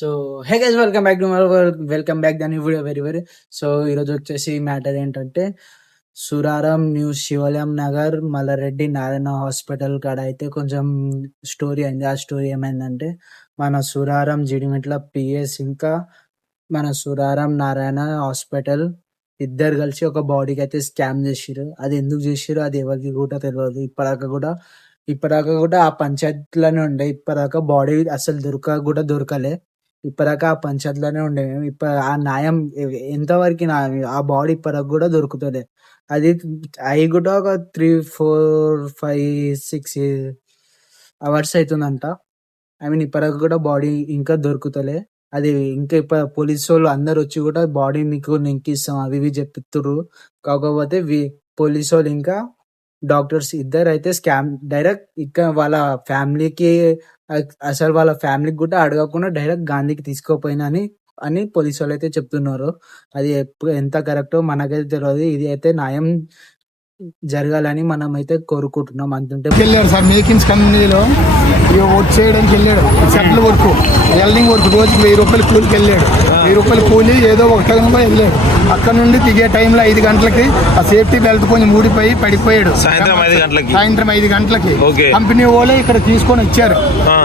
So hey guys welcome back to welcome back దాని video very so ఈరోజు వచ్చేసి matter ఏంటంటే సురారం న్యూ శివాలయం నగర్ మల్లారెడ్డి నారాయణ హాస్పిటల్ కాడ అయితే కొంచెం స్టోరీ అయింది. ఆ స్టోరీ ఏమైందంటే మన సురారం జిడిమెట్ల పిఎస్ ఇంకా మన సురారం నారాయణ హాస్పిటల్ ఇద్దరు కలిసి ఒక బాడీకి అయితే స్కామ్ చేసిర్రు. అది ఎందుకు చేసిర్రు అది ఎవరికి కూడా తెలియదు. ఇప్పటిదాకా కూడా ఆ పంచాయతీలోనే ఉండే. ఇప్పటిదాకా బాడీ అసలు దొరకలే. ఇప్పటిదాకా ఆ పంచాయతీలోనే ఉండే. ఆ న్యాయం ఎంతవరకు న్యాయం? ఆ బాడీ ఇప్పటిదాకా కూడా దొరుకుతలే. అది అవి కూడా ఒక 3, 4, 5, 6 అవర్స్ అవుతుందంట. ఇప్పటిదాకా కూడా బాడీ ఇంకా దొరుకుతలే. అది ఇంకా పోలీసు వాళ్ళు అందరు వచ్చి కూడా బాడీ మీకు నెంకిస్తాం అవి ఇవి చెప్తుర్రు. కాకపోతే పోలీసు వాళ్ళు ఇంకా డాక్టర్స్ ఇద్దరు అయితే స్కామ్ డైరెక్ట్ ఇక్కడ వాళ్ళ ఫ్యామిలీకి అసలు వాళ్ళ ఫ్యామిలీకి కూడా అడగకుండా డైరెక్ట్ గాంధీకి తీసుకోపోయినా అని పోలీసు వాళ్ళు అయితే చెప్తున్నారు. అది ఎంత కరెక్టో మనకైతే తెలియదు. ఇది అయితే న్యాయం జరగాలని మనం అయితే కోరుకుంటున్నాం. అంటుంటే వెళ్ళాడు సార్ మేకిన్స్ కంపెనీలో వర్క్ చేయడానికి వెళ్ళాడు. సెటిల్ వర్క్ వెల్డింగ్ వర్క్ రోజుకి 1000 రూపాయలు కూలికి వెళ్ళాడు. 1000 రూపాయలు కూలి ఏదో ఒక కూడా వెళ్ళాడు. అక్కడ నుండి దిగే టైంలో 5 గంటలకి ఆ సేఫ్టీ బెల్ట్ కొంచెం ఊడిపోయి పడిపోయాడు. సాయంత్రం 5 గంటలకి కంపెనీ వాళ్ళే ఇక్కడ తీసుకొని వచ్చారు.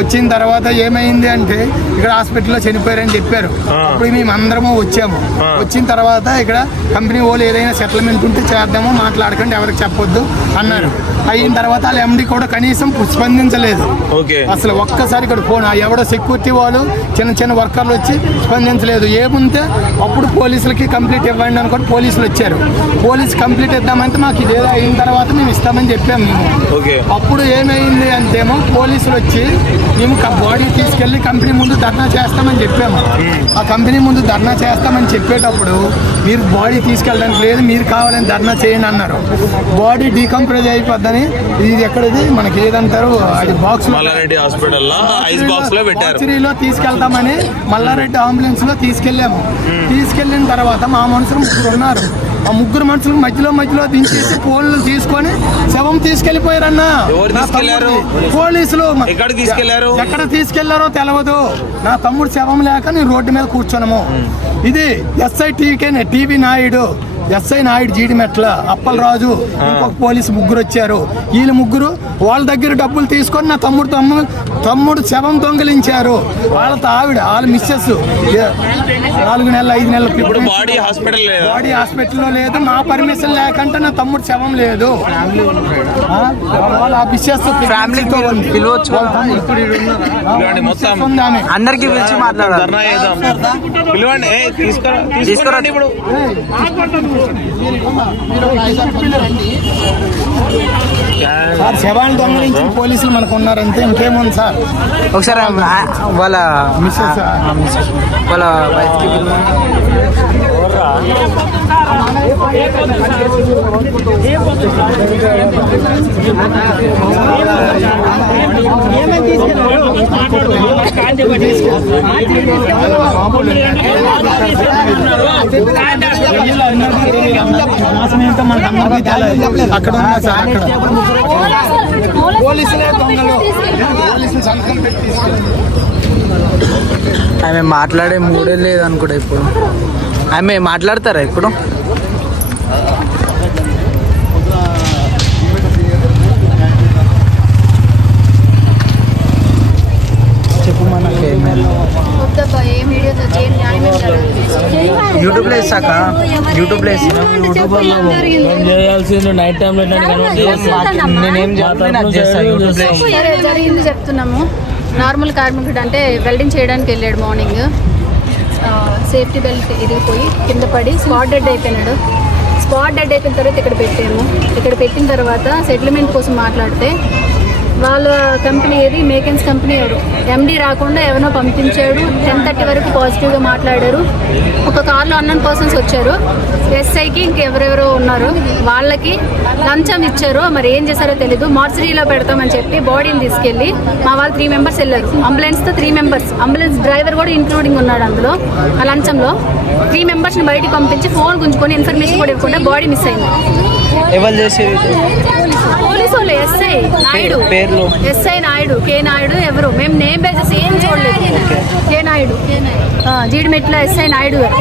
వచ్చిన తర్వాత ఏమైంది అంటే ఇక్కడ హాస్పిటల్లో చనిపోయారని చెప్పారు. అప్పుడు మేము అందరము వచ్చాము. వచ్చిన తర్వాత ఇక్కడ కంపెనీ వాళ్ళు ఏదైనా సెటిల్మెంట్ ఉంటే చేద్దాము, మాట్లాడకండి, ఎవరికి చెప్పొద్దు అన్నారు. అయిన తర్వాత వాళ్ళ ఎండి కూడా కనీసం స్పందించలేదు. అసలు ఒక్కసారి ఇక్కడ ఫోన్ ఎవడో సెక్యూరిటీ వాళ్ళు చిన్న వర్కర్లు వచ్చి స్పందించలేదు. ఏముంటే అప్పుడు పోలీసులకి కంప్లీట్ ఇవ్వండి అనుకోని పోలీసులు వచ్చారు. పోలీసు కంప్లీట్ ఇద్దామంటే మాకు ఇదేదో అయిన తర్వాత మేము ఇస్తామని చెప్పాము మేము. అప్పుడు ఏమైంది అంటేమో పోలీసులు వచ్చి మేము బాడీ తీసుకెళ్లి కంపెనీ ముందు ధర్నా చేస్తామని చెప్పాము. ఆ కంపెనీ ముందు ధర్నా చేస్తామని చెప్పేటప్పుడు మీరు బాడీ తీసుకెళ్ళడానికి లేదు, మీరు కావాలని ధర్నా చేయండి అన్నారు. బాడీ డీకంప్రైజ్ అయిపోద్దని ఇది ఎక్కడది మనకి ఏదంటారు అది బాక్స్ మల్లారెడ్డి హాస్పిటల్ లో ఐస్ బాక్స్ లో పెట్టారు. తీసుకెళ్తామని మల్లారెడ్డి అంబులెన్స్ లో తీసుకెళ్ళాము. తీసుకెళ్లిన తర్వాత మా మనుషులు 3 ఉన్నారు. ఆ 3 మనుషులకు మధ్యలో దించేసి ఫోన్లు తీసుకొని శవం తీసుకెళ్లిపోయారన్నా. పోలీసులు ఎక్కడ తీసుకెళ్లారో తెలియదు. నా తమ్ముడు శవం లేక నేను రోడ్డు మీద కూర్చున్నాము. ఇది SI TV Naidu, SI Naidu Jeedimetla, Appalaraju, ఇంకొక పోలీసు 3 వచ్చారు. వీళ్ళు 3 వాళ్ళ దగ్గర డబ్బులు తీసుకొని నా తమ్ముడు శవం దొంగిలించారు. వాళ్ళ మిస్సెస్ 4 నెలలు 5 నెలలు బాడీ హాస్పిటల్లో లేదు. నా పర్మిషన్ లేకంటే నా తమ్ముడు శవం లేదు. వాళ్ళ మిస్సెస్ ఫ్యామిలీతో అందరికి పిలిచి మాట్లాడారు. తీసుకురండి ఇప్పుడు. సార్ శవాన్ని దొంగలించిన పోలీసులు మనకు ఉన్నారంటే ఇంకేముంది సార్. ఒకసారి వాళ్ళ మిస్సెస్ వాళ్ళ వైఫ్కి అక్కడ ఉన్నా సార్. అక్కడ పోలీసులే దొంగలు. ఆమె మాట్లాడే మూడే లేదనుకుంటా. ఇప్పుడు ఆమె మాట్లాడతారా ఇప్పుడు? చెప్పు మనకి యూట్యూబ్లో వేసాక యూట్యూబ్లో చేయాల్సింది నైట్ టైం నేనేం జరిగింది చెప్తున్నాము. నార్మల్ కార్మికుడు అంటే వెల్డింగ్ చేయడానికి వెళ్ళాడు. మార్నింగ్ సేఫ్టీ బెల్ట్ ఇరిగిపోయి కింద పడి స్పాట్ డెడ్ అయిపోయినాడు. స్పాట్ డెడ్ అయిపోయిన తర్వాత ఇక్కడ పెట్టాము. ఇక్కడ పెట్టిన తర్వాత సెటిల్మెంట్ కోసం మాట్లాడితే వాళ్ళ కంపెనీ ఏది మేకెన్స్ కంపెనీ ఎవరు ఎండీ రాకుండా ఎవరినో పంపించాడు. 10:30 వరకు పాజిటివ్గా మాట్లాడారు. ఒక కార్లో అన్నన్ పర్సన్స్ వచ్చారు. ఎస్ఐకి ఇంకెవరెవరో ఉన్నారు. వాళ్ళకి లంచం ఇచ్చారు. మరి ఏం చేశారో తెలీదు. మార్చరీలో పెడతామని చెప్పి బాడీని తీసుకెళ్ళి మా వాళ్ళు 3 మెంబర్స్ వెళ్ళారు. అంబులెన్స్తో 3 మెంబర్స్, అంబులెన్స్ డ్రైవర్ కూడా ఇంక్లూడింగ్ ఉన్నాడు అందులో. ఆ లంచంలో 3 మెంబర్స్ని బయటికి పంపించి ఫోన్ గుంజుకొని ఇన్ఫర్మేషన్ కూడా ఇవ్వకుండా బాడీ మిస్ అయింది. ఎవరు చేసేది పోలీసు వాళ్ళు ఎస్ఐ నాయుడు పేర్లు ఎస్ఐ నాయుడు కే నాయుడు ఎవరు మేము నేమ్ బేసెస్ ఏం చూడలేదు. కే నాయుడు జీడిమెట్ల ఎస్ఐ నాయుడు గారు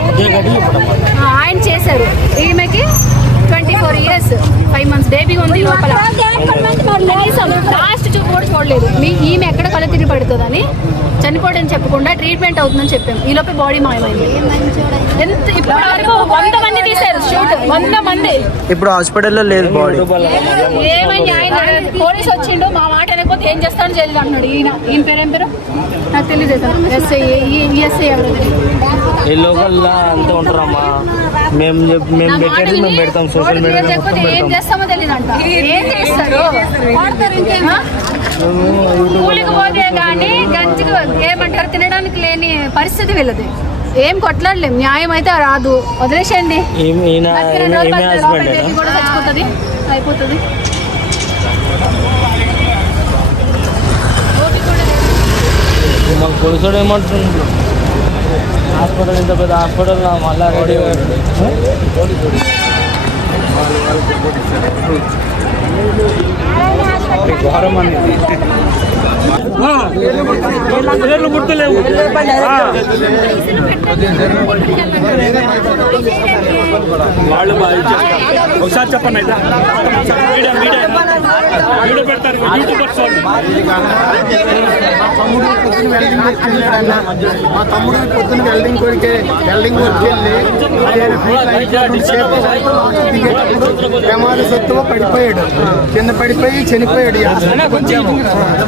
ఆయన చేశారు. ఈమెకి 24 years 5 months బేబీ ఉంది లోపల. కనీసం లాస్ట్ చూపు కూడా చూడలేదు. ఈమె ఎక్కడ కళ్ళు తిరిగి పడుతుందని చనిపోవడం చెప్పకుండా ట్రీట్మెంట్ అవుతుందని చెప్పాము. ఈ లోపే బాడీ మాయమైంది. ఎంత ఇప్పటి వరకు 100 మంది తీశారు షూట్, 100 మంది. ఇప్పుడు హాస్పిటల్లో లేదు బాడీ. ఏమైంది ఆయన పోలీసు వచ్చిండు, మా మాట అనకపోతే ఏం చేస్తాను జైలు అన్నాడు. ఈయన పేరు ఏం పేరు నాకు తెలియదు. ఎస్ఐ ఈఎస్ఐ ఎవరు ఈ లోకల్లో అంతా ఉంటారమ్మా. మేము పెట్టేది మేము పెడతాం. సోషల్ మీడియా ఏం చేస్తామో తెలియదు అంట. ఏం చేస్తారు కూలికి పోతే కానీ గంజికి ఏమంటారు తినడానికి లేని పరిస్థితి వీళ్ళది. ఏం కొట్లాడలేం. న్యాయం అయితే రాదు, వదిలేసేయండి. కూడా చచ్చిపోతుంది, అయిపోతుంది. మాకు పోలీసుడు ఏమంటున్నాడు, హాస్పిటల్ ఇంత పెద్ద హాస్పిటల్ మళ్ళా రెడీ ఘోరం అనేది గుర్తులేవు. వాళ్ళు ఒకసారి చెప్పండి అయితే వీడియో పెడతారు యూట్యూబర్స్ వాళ్ళు. మా తమ్ముడు పొద్దున్న వెల్డింగ్ వర్క్ వెళ్ళి ప్రమాదవశాత్తు పడిపోయాడు. కింద పడిపోయి చనిపోయాడు.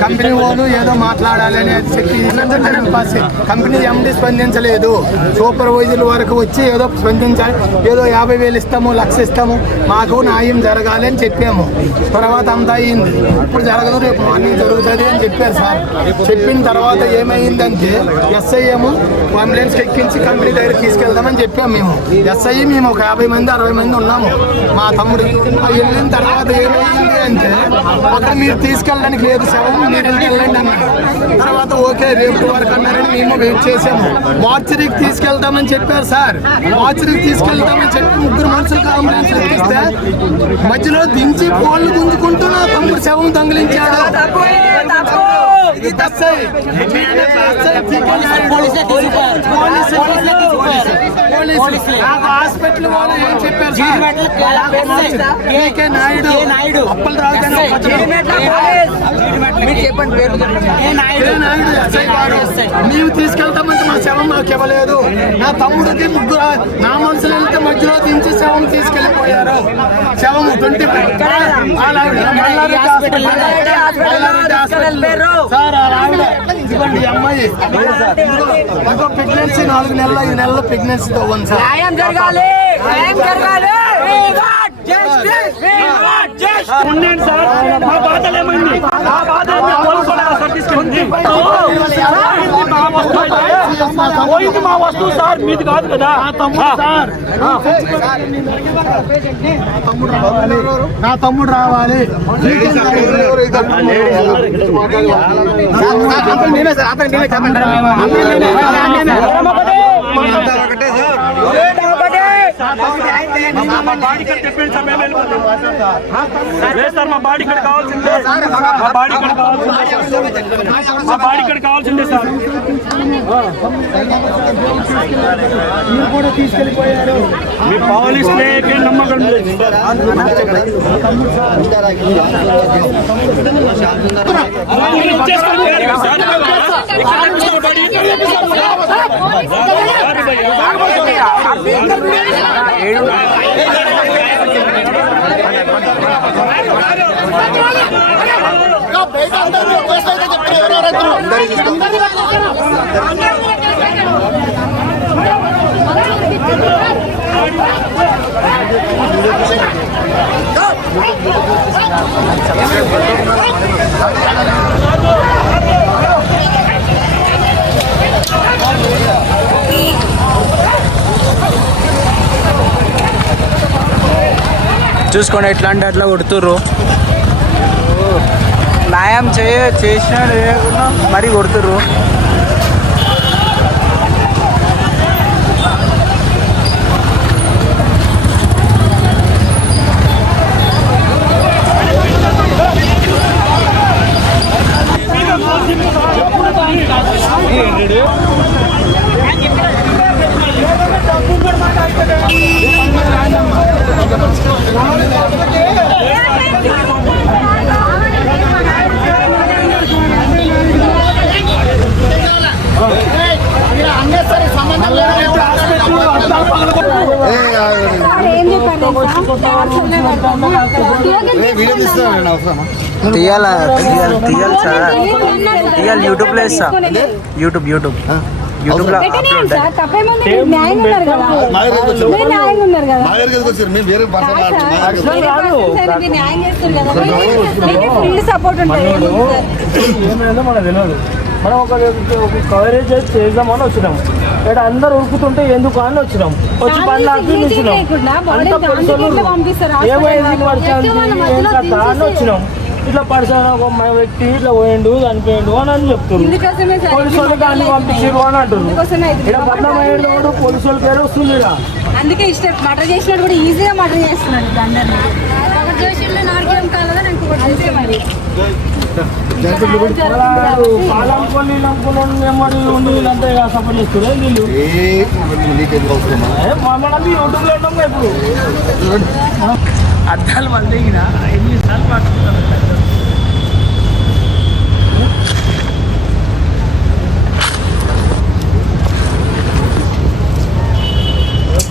కంపెనీ వాళ్ళు ఏదో మాట్లాడాలని చెప్పి కంపెనీ ఎండి స్పందించలేదు. సూపర్వైజర్ వరకు వచ్చి ఏదో స్పందించాలి, ఏదో 50,000 ఇస్తాము, 1,00,000 ఇస్తాము, మాకు న్యాయం జరగాలి అని చెప్పాము. తర్వాత అంతా అయింది. ఇప్పుడు జరగదు, రేపు మార్నింగ్ జరుగుతుంది అని చెప్పారు సార్. చెప్పిన తర్వాత ఏమైందంటే ఎస్ఐ ఏమో అంబులెన్స్కి ఎక్కించి కంపెనీ దగ్గర తీసుకెళ్దామని చెప్పాము. మేము ఒక 50 మంది 60 మంది ఉన్నాము. మా తమ్ముడు వెళ్ళిన తర్వాత ఏమైంది అంటే అక్కడ మీరు తీసుకెళ్ళడానికి లేదు, శవం మీరు వెళ్ళండి అన్నారు. తర్వాత ఓకే రేపు వరకు అన్నారని మేము వెయిట్ చేసాము. మార్చరీకి తీసుకెళ్తామని చెప్పారు సార్. మార్చరీకి తీసుకెళ్తామని చెప్పి 3 మనుషులకు అంబులెన్స్ ఎక్కిస్తే మధ్యలో దించి ఫోన్లు గుంజుకుంటూ నా తమ్ముడు శవం దొంగిలించాడు. హాస్పిటల్ వాళ్ళు ఏం చెప్పారు సార్, నాయుడు అప్పలు రాజధాని నీవు తీసుకెళ్తామంటే మా శవం మాకు ఇవ్వలేదు. నా తమ్ముడికి 3 నా మనుషులు వెళ్తే మధ్యలో దించి శవం తీసుకెళ్లిపోయారు. శవం 25 సార్ అమ్మాయి ప్రెగ్నెన్సీ 4 నెలలు 5 నెలల ప్రెగ్నెన్సీతో ఉంది సార్. ఉండండి సార్, మా బాధలు ఏమైంది, మా బాధలు పోయింది మా వస్తువు సార్, మీది కాదు కదా. నా తమ్ముడు రావాలి. మా బాడీ ఇక్కడ చెప్పండి సార్, మేము వెళ్ళిపోతాం సార్. మా బాడీ ఇక్కడ కావాల్సిందే, మా బాడీ ఇక్కడ కావాల్సిందే, మా బాడీ ఇక్కడ కావాల్సిందే సార్. మీరు కూడా తీసుకెళ్ళిపోయారు. మీ పోలీసులే నమ్మకం లేదు. చూసుకోండి ఎట్లా అంటే అట్లా కొడుతుర్రు. న్యాయం చేసినా లేకుండా మరీ కొడుతుర్రు. అన్నెసరీ సంబంధం లేదు తీయాలి సార్, తీయాలి. యూట్యూబ్లో వేస్తా, యూట్యూబ్ లో ఏమైందో మనకు తెలియదు. మనం ఒక కవరేజ్ చేద్దామని వచ్చినాం. ఇక్కడ అందరు ఉరుకుతుంటే ఎందుకు అని వచ్చినాం. వచ్చి పని ఏమైంది పర్సన్ ఏం కథ అని వచ్చినాం. ఇట్లా పర్సన్ ఒక వ్యక్తి ఇట్లా పోయిండు చనిపోయిండు అని చెప్తున్నారు. పోలీసు వాళ్ళు దాన్ని పంపించారు అని అంటారు. ఇక్కడ బద్దమైనప్పుడు పోలీసు వాళ్ళ పేరు వస్తుంది. ఇక్కడ అందుకే ఇష్టం మర్డర్ చేసినట్టు కూడా ఈజీగా మర్డర్ చేస్తున్నాడు. పాలంకొని నమ్ముకుని ఉండి వీళ్ళంతా సపోర్ట్ చేస్తారు. వీళ్ళు మమ్మల్ని యూట్యూబ్లో ఉన్నాం. ఇప్పుడు అద్దాలు మళ్ళీ ఎన్నిసార్లు పట్టుకుంటారు.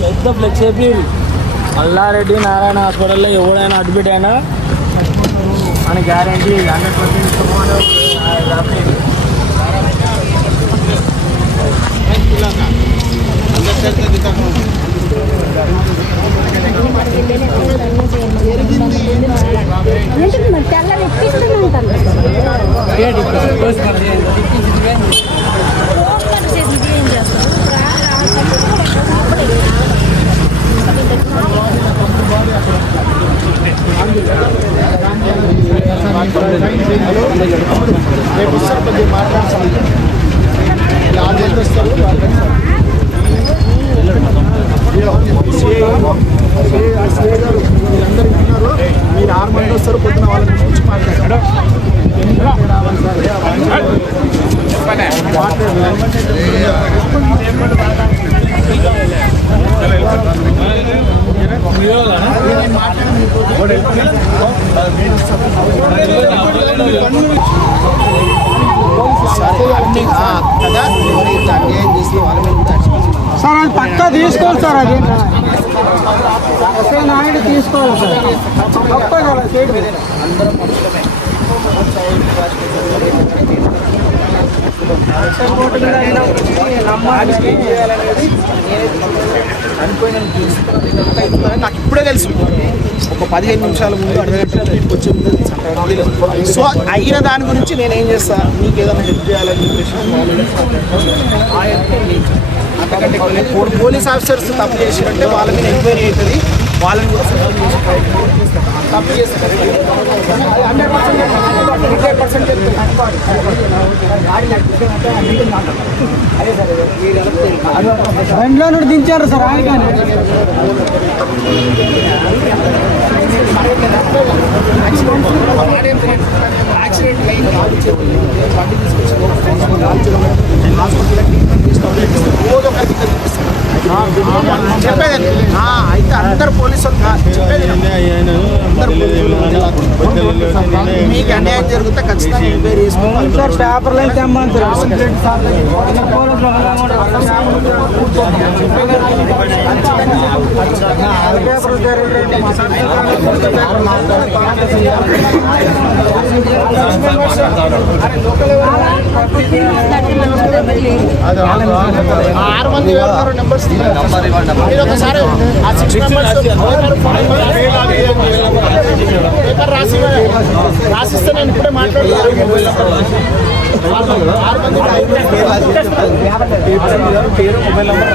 పెద్ద ఫ్లెక్స్ చెప్పి మల్లారెడ్డి నారాయణ హాస్పిటల్లో ఎవడైనా అడ్మిట్ అయినా అని గ్యారంటీ 100% మీరు 6 మంది వస్తారు. పొద్దున వాళ్ళ గురించి మాట్లాడారు. సార్ అది పక్కా తీసుకోవాలి సార్. అది నాయుడు తీసుకోవాలి సార్, పక్కా కదా. నాకు ఇప్పుడే తెలుసు. ఒక 15 నిమిషాల ముందు అర్ధగంట వచ్చే ముందు. సో అయిన దాని గురించి నేను ఏం చేస్తాను, మీకు ఏదైనా హెల్ప్ చేయాలని చెప్పేసి అంతకంటే పోలీస్ ఆఫీసర్స్ తప్పు చేసినట్టే వాళ్ళ మీద ఎంక్వైరీ అవుతుంది. వాళ్ళని కూడా సపోర్ట్ చేసి తప్పు చేస్తారు. 100% బండిలో నుండి దించారు సార్. ఆయన యాక్సిడెంట్ లైన్ బండి తీసుకొచ్చి చెప్పేది అయితే అందరు పోలీసులు చెప్పేది మీకు అన్యాయం జరిగితే ఖచ్చితంగా ఎంక్వైరీ చేసుకోవాలి. సార్ పేపర్లు అయితే ఆరు మంది నెంబర్స్ ఒకసారి ఆ 6 మెంబర్స్ పేపర్ రాసిస్తే నేను ఇప్పుడే మాట్లాడుతున్నాను. 6 మంది పేరు మొబైల్ నెంబర్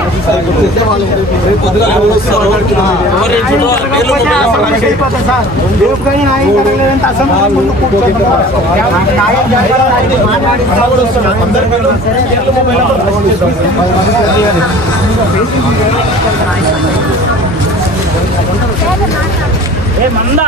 మందా